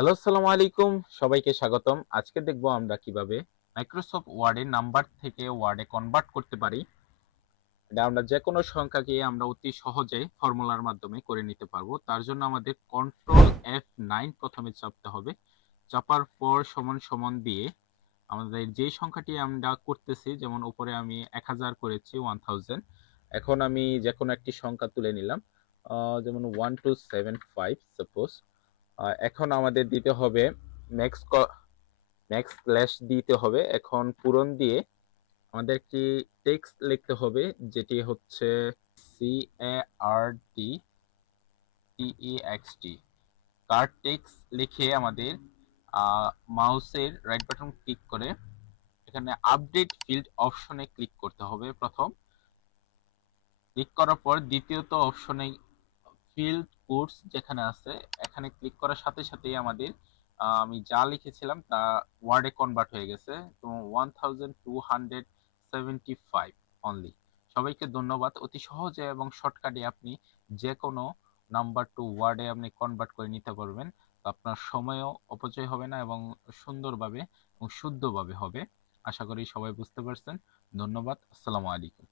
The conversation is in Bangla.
হ্যালো, আসসালামু আলাইকুম। সবাইকে স্বাগতম। আজকে দেখব আমরা কিভাবে মাইক্রোসফট ওয়ার্ডে নাম্বার থেকে ওয়ার্ডে কনভার্ট করতে পারি। এটা আমরা যেকোনো সংখ্যাকে আমরা অতি সহজে ফর্মুলার মাধ্যমে করে নিতে পারবো। তার জন্য আমাদের কন্ট্রোল F9 প্রথমে চাপতে হবে। চাপার পর সমান সমান দিয়ে আমাদের যে সংখ্যাটি আমরা করতেছি, যেমন উপরে আমি 1000 করেছি 1000। এখন আমি যেকোনো একটি সংখ্যা তুলে নিলাম, যেমন 1275 সাপোজ। এখন আমাদের দিতে হবে ম্যাক্স ম্যাক্স স্ল্যাশ দিতে হবে। এখন পূরণ দিয়ে আমাদের একটি টেক্সট লিখতে হবে, যেটি হচ্ছে CART TEXT কার্ড টেক্সট লিখে আমাদের মাউসের রাইট বাটন ক্লিক করে এখানে আপডেট ফিল্ড অপশনে ক্লিক করতে হবে। প্রথম ক্লিক করার পর দ্বিতীয়ত অপশনে ফিল্ড কোডস যেখানে আছে এখানে ক্লিক করার সাথে সাথেই আমাদের আমি যা লিখেছিলাম তা ওয়ার্ডে কনভার্ট হয়ে গেছে। তো 1275 অনলি। সবাইকে ধন্যবাদ। অতি সহজে এবং শর্টকাটে আপনি যে কোনো নাম্বার টু ওয়ার্ডে আপনি কনভার্ট করে নিতে পারবেন। তো আপনার সময়ও অপচয় হবে না এবং সুন্দরভাবে এবং শুদ্ধভাবে হবে। আশা করি সবাই বুঝতে পারছেন। ধন্যবাদ। আসসালামু আলাইকুম।